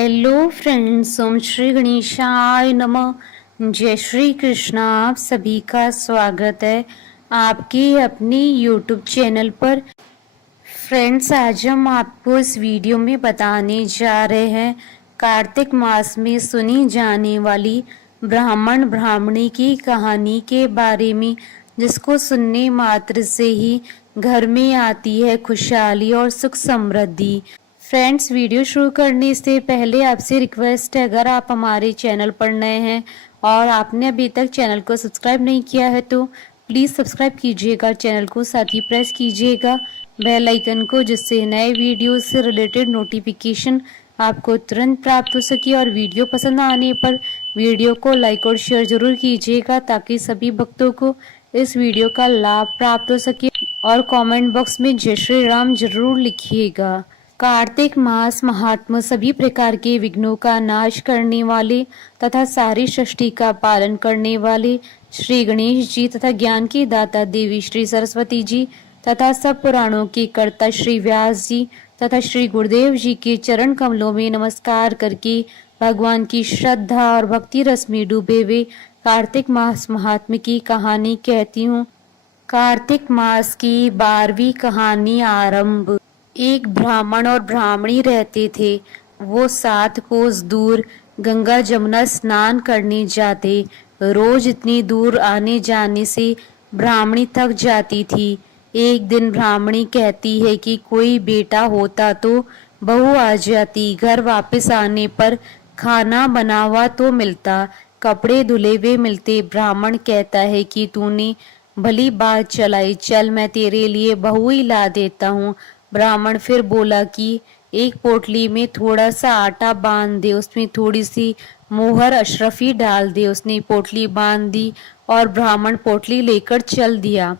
Hello friends, ओम श्री गणेशाय नमः। जय श्री कृष्णा। आप सभी का स्वागत है आपके अपने यूट्यूब चैनल पर। फ्रेंड्स, आज हम आपको इस वीडियो में बताने जा रहे हैं कार्तिक मास में सुनी जाने वाली ब्राह्मण ब्राह्मणी की कहानी के बारे में, जिसको सुनने मात्र से ही घर में आती है खुशहाली और सुख समृद्धि। फ्रेंड्स, वीडियो शुरू करने से पहले आपसे रिक्वेस्ट है, अगर आप हमारे चैनल पर नए हैं और आपने अभी तक चैनल को सब्सक्राइब नहीं किया है तो प्लीज़ सब्सक्राइब कीजिएगा चैनल को, साथ ही प्रेस कीजिएगा बेल आइकन को, जिससे नए वीडियो से रिलेटेड नोटिफिकेशन आपको तुरंत प्राप्त हो सके। और वीडियो पसंद आने पर वीडियो को लाइक और शेयर जरूर कीजिएगा, ताकि सभी भक्तों को इस वीडियो का लाभ प्राप्त हो सके। और कमेंट बॉक्स में जय श्री राम जरूर लिखिएगा। कार्तिक मास महात्मा सभी प्रकार के विघ्नों का नाश करने वाले तथा सारी सृष्टि का पालन करने वाले श्री गणेश जी तथा ज्ञान की दाता देवी श्री सरस्वती जी तथा सब पुराणों के कर्ता श्री व्यास जी तथा श्री गुरुदेव जी के चरण कमलों में नमस्कार करके भगवान की श्रद्धा और भक्ति रस में डूबे हुए कार्तिक मास महात्मा की कहानी कहती हूँ। कार्तिक मास की 12वीं कहानी आरंभ। एक ब्राह्मण और ब्राह्मणी रहते थे। वो 7 कोस दूर गंगा जमुना स्नान करने जाते। रोज इतनी दूर आने जाने से ब्राह्मणी थक जाती थी। एक दिन ब्राह्मणी कहती है कि कोई बेटा होता तो बहू आ जाती। घर वापस आने पर खाना बना हुआ तो मिलता, कपड़े धुले हुए मिलते। ब्राह्मण कहता है कि तूने भली बात चलाई, चल मैं तेरे लिए बहू ही ला देता हूँ। ब्राह्मण फिर बोला कि एक पोटली में थोड़ा सा आटा बांध दे, उसमें थोड़ी सी मोहर अशरफी डाल दे। उसने पोटली बांध दी और ब्राह्मण पोटली लेकर चल दिया।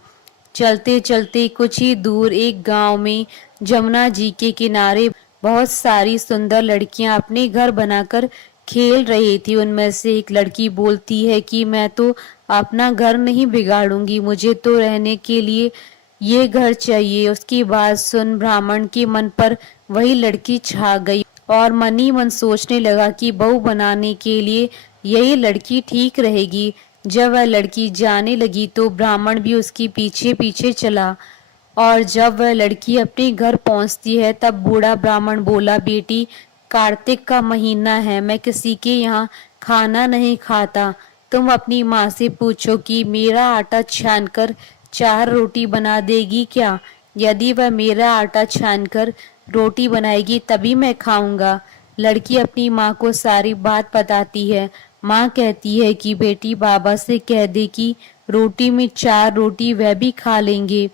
चलते चलते कुछ ही दूर एक गांव में जमुना जी के किनारे बहुत सारी सुंदर लड़कियां अपने घर बनाकर खेल रही थी। उनमें से एक लड़की बोलती है कि मैं तो अपना घर नहीं बिगाड़ूंगी, मुझे तो रहने के लिए ये घर चाहिए। उसकी बात सुन ब्राह्मण के मन पर वही लड़की छा गई और मन ही मन सोचने लगा कि बहू बनाने के लिए यही लड़की ठीक रहेगी। जब वह लड़की जाने लगी तो ब्राह्मण भी उसकी पीछे पीछे चला। और जब वह लड़की अपने घर पहुंचती है तब बूढ़ा ब्राह्मण बोला, बेटी, कार्तिक का महीना है, मैं किसी के यहाँ खाना नहीं खाता। तुम अपनी माँ से पूछो कि मेरा आटा छान कर 4 रोटी बना देगी क्या? यदि वह मेरा आटा छान कर रोटी बनाएगी तभी मैं खाऊंगा। लड़की अपनी माँ को सारी बात बताती है। माँ कहती है कि बेटी, बाबा से कह दे कि रोटी में 4 रोटी वह भी खा लेंगे।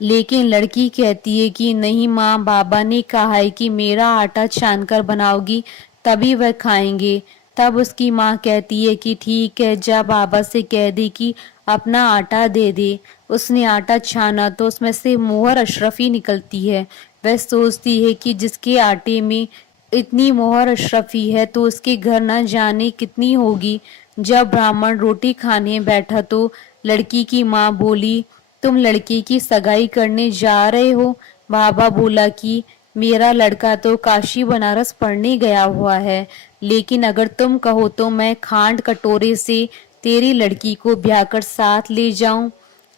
लेकिन लड़की कहती है कि नहीं माँ, बाबा ने कहा है कि मेरा आटा छान कर बनाओगी तभी वह खाएंगे। तब उसकी माँ कहती है कि ठीक है, जा बाबा से कह दे कि अपना आटा दे दे। उसने आटा छाना तो उसमें से मोहर अशरफी निकलती है। वह सोचती है कि जिसके आटे में इतनी मोहर अशरफी है तो उसके घर न जाने कितनी होगी। जब ब्राह्मण रोटी खाने बैठा तो लड़की की माँ बोली, तुम लड़की की सगाई करने जा रहे हो? बाबा बोला कि मेरा लड़का तो काशी बनारस पढ़ने गया हुआ है, लेकिन अगर तुम कहो तो मैं खांड कटोरे से तेरी लड़की को ब्याह कर साथ ले जाऊं।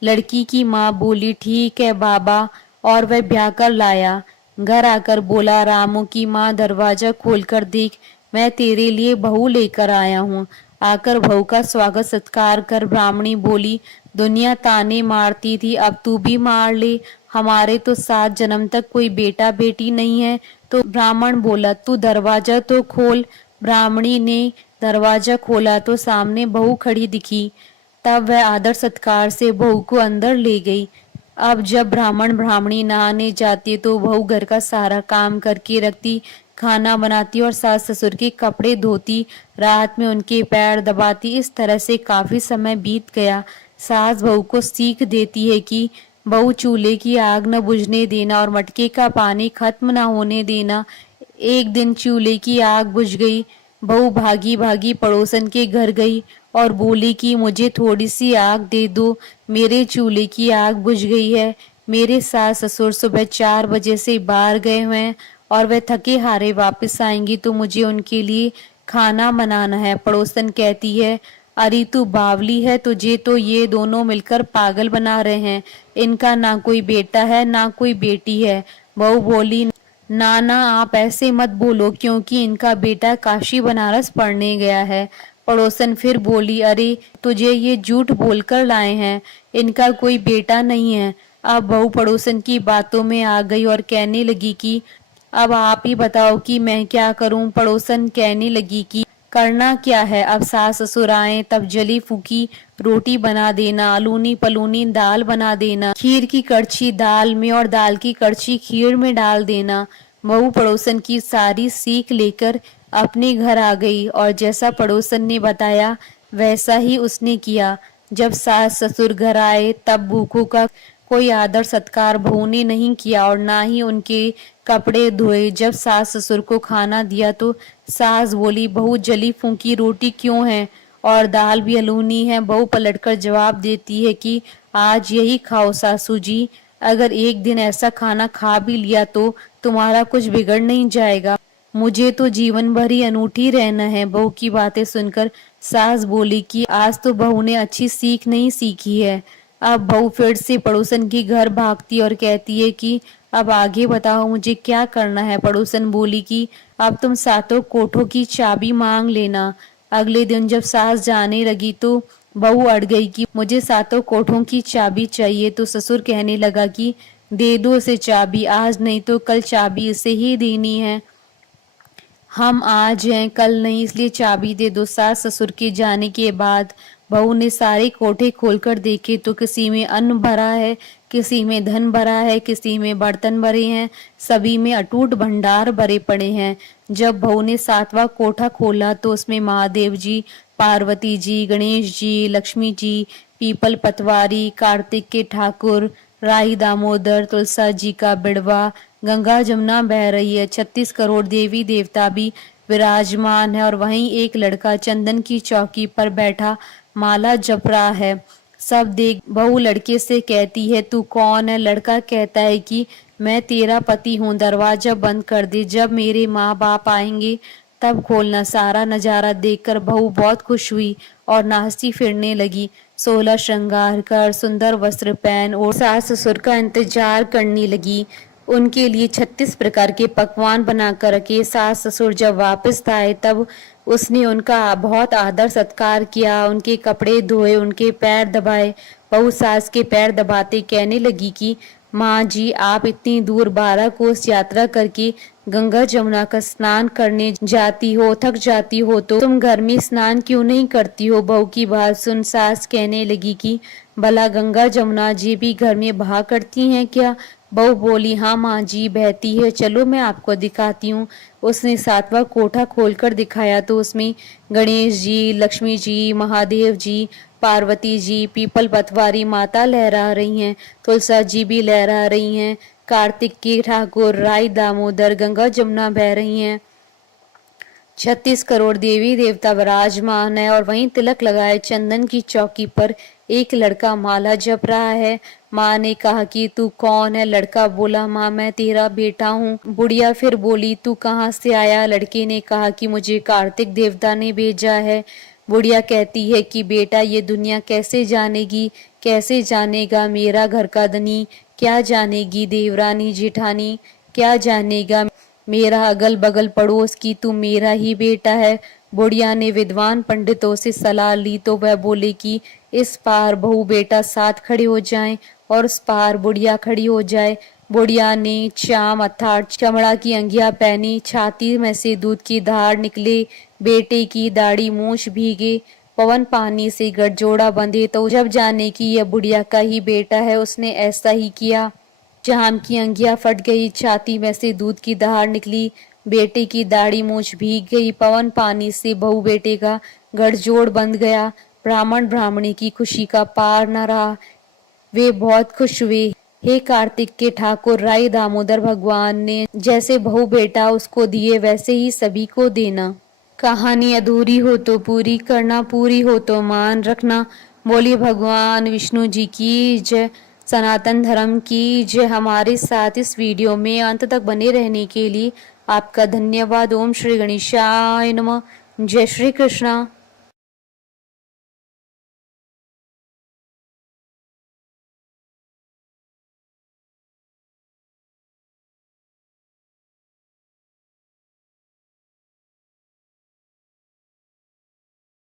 लड़की की माँ बोली, ठीक है बाबा, और वह ब्याह कर लाया। घर आकर बोला, रामू की माँ, दरवाजा खोलकर देख, मैं तेरे लिए बहू लेकर आया हूँ। आकर बहू का स्वागत सत्कार कर ब्राह्मणी बोली, दुनिया ताने मारती थी, अब तू भी मार ले। हमारे तो 7 जन्म तक कोई बेटा बेटी नहीं है। तो ब्राह्मण बोला, तू दरवाजा तो खोल। ब्राह्मणी ने दरवाजा खोला तो सामने बहू खड़ी दिखी। तब वह आदर सत्कार से बहू को अंदर ले गई। अब जब ब्राह्मण ब्राह्मणी नहाने जाती तो बहू घर का सारा काम करके रखती, खाना बनाती और सास ससुर के कपड़े धोती, रात में उनके पैर दबाती। इस तरह से काफी समय बीत गया। सास बहू को सीख देती है कि बहू, चूल्हे की आग न बुझने देना और मटके का पानी खत्म न होने देना। एक दिन चूल्हे की आग बुझ गई। बहू भागी भागी पड़ोसन के घर गई और बोली कि मुझे थोड़ी सी आग दे दो, मेरे चूल्हे की आग बुझ गई है। मेरे सास ससुर सुबह 4 बजे से बाहर गए हुए हैं और वे थके हारे वापस आएंगे तो मुझे उनके लिए खाना बनाना है। पड़ोसन कहती है, अरे तू बावली है, तुझे तो ये दोनों मिलकर पागल बना रहे हैं। इनका ना कोई बेटा है ना कोई बेटी है। बहू बोली, ना ना आप ऐसे मत बोलो, क्योंकि इनका बेटा काशी बनारस पढ़ने गया है। पड़ोसन फिर बोली, अरे तुझे ये झूठ बोलकर लाए हैं, इनका कोई बेटा नहीं है। अब बहू पड़ोसन की बातों में आ गई और कहने लगी कि अब आप ही बताओ कि मैं क्या करूं। पड़ोसन कहने लगी कि करना क्या है, अब सास ससुर आए तब जली फूकी रोटी बना देना, अलूनी पलूनी दाल बना देना, खीर की कड़छी दाल में और दाल की कड़छी खीर में डाल देना। बहू पड़ोसन की सारी सीख लेकर अपने घर आ गई और जैसा पड़ोसन ने बताया वैसा ही उसने किया। जब सास ससुर घर आए तब भूखों का कोई आदर सत्कार बहू ने नहीं किया और ना ही उनके कपड़े धोए। जब सास ससुर को खाना दिया तो सास बोली, बहू जली फूकी रोटी क्यों है और दाल भी अलूनी है। बहू पलटकर जवाब देती है कि आज यही खाओ सासू जी, अगर एक दिन ऐसा खाना खा भी लिया तो तुम्हारा कुछ बिगड़ नहीं जाएगा, मुझे तो जीवन भर ही अनूठी रहना है। बहू की बातें सुनकर सास बोली कि आज तो बहू ने अच्छी सीख नहीं सीखी है। अब बहू फिर से पड़ोसन के घर भागती और कहती है कि अब आगे बताओ मुझे क्या करना है। पड़ोसन बोली कि अब तुम सातों कोठों की चाबी मांग लेना। अगले दिन जब सास जाने लगी तो बहू अड़ गई कि मुझे सातों कोठों की चाबी चाहिए। तो ससुर कहने लगा कि दे दो उसे चाबी, आज नहीं तो कल चाबी इसे ही देनी है। हम आज हैं कल नहीं, इसलिए चाबी दे दो। सास ससुर के जाने के बाद बहू ने सारे कोठे खोलकर देखे तो किसी में अन्न भरा है, किसी में धन भरा है, किसी में बर्तन भरे हैं, सभी में अटूट भंडार भरे पड़े हैं। जब बहू ने सातवां कोठा खोला तो उसमें महादेव जी, पार्वती जी, गणेश जी, लक्ष्मी जी, पीपल पतवारी, कार्तिक के ठाकुर, राही दामोदर, तुलसा जी का बिड़वा, गंगा जमुना बह रही है, 36 करोड़ देवी देवता भी विराजमान है और वहीं एक लड़का चंदन की चौकी पर बैठा माला जप रहा है। सब देख बहू लड़के से कहती है, तू कौन है? लड़का कहता है कि मैं तेरा पति हूँ, दरवाजा बंद कर दे, जब मेरे माँ बाप आएंगे तब खोलना। सारा नजारा देखकर बहू बहुत खुश हुई और नाचती फिरने लगी। 16 श्रृंगार कर सुंदर वस्त्र पहन और सास ससुर का इंतजार करने लगी। उनके लिए 36 प्रकार के पकवान बनाकर रखे। सास ससुर जब वापस आए तब उसने उनका बहुत आदर सत्कार किया, उनके कपड़े धोए, उनके पैर दबाए। बहू सास के पैर दबाते कहने लगी कि माँ जी, आप इतनी दूर 12 कोस यात्रा करके गंगा जमुना का स्नान करने जाती हो, थक जाती हो तो तुम घर में स्नान क्यों नहीं करती हो? बहू की बात सुन सास कहने लगी कि भला गंगा जमुना जी भी घर में बहा करती हैं क्या? बहू बोली, हाँ माँ जी, बहती है, चलो मैं आपको दिखाती हूँ। उसने सातवां कोठा खोलकर दिखाया तो उसमें गणेश जी, लक्ष्मी जी, महादेव जी, पार्वती जी, पीपल पतवारी माता लहरा रही हैं, तुलसा जी भी लहरा रही हैं, कार्तिक के ठाकुर, राई दामोदर, गंगा जमुना बह रही हैं, 36 करोड़ देवी देवता विराजमान है और वहीं तिलक लगाए चंदन की चौकी पर एक लड़का माला जप रहा है। माँ ने कहा कि तू कौन है? लड़का बोला, माँ मैं तेरा बेटा हूँ। बुढ़िया फिर बोली, तू कहाँ से आया? लड़के ने कहा कि मुझे कार्तिक देवता ने भेजा है। बुढ़िया कहती है कि बेटा ये दुनिया कैसे जानेगी, कैसे जानेगा मेरा घर का धनी, क्या जानेगी देवरानी जेठानी, क्या जानेगा मेरा अगल बगल पड़ोस की तू मेरा ही बेटा है। बुढ़िया ने विद्वान पंडितों से सलाह ली तो वह बोले कि इस पार बहू बेटा साथ खड़े हो जाएं और उस पार बुढ़िया खड़ी हो जाए। बुढ़िया ने चाम अर्थात चमड़ा की अंगिया पहनी, छाती में से दूध की धार निकले, बेटे की दाढ़ी मूछ भीगे, पवन पानी से गठजोड़ा बंधे तो जब जाने की यह बुढ़िया का ही बेटा है उसने ऐसा ही किया। चाम की अंगिया फट गई, छाती में से दूध की धार निकली, बेटे की दाढ़ी मूछ भीग गई, पवन पानी से बहू बेटे का गठजोड़ बंध गया। ब्राह्मण ब्राह्मणी की खुशी का पार न रहा, वे बहुत खुश हुए। हे कार्तिक के ठाकुर, राई दामोदर, भगवान ने जैसे बहू बेटा उसको दिए वैसे ही सभी को देना। कहानी अधूरी हो तो पूरी करना, पूरी हो तो मान रखना। बोलिए भगवान विष्णु जी की जय। सनातन धर्म की जय। हमारे साथ इस वीडियो में अंत तक बने रहने के लिए आपका धन्यवाद। ओम श्री गणेशाय नमः। जय श्री कृष्णा।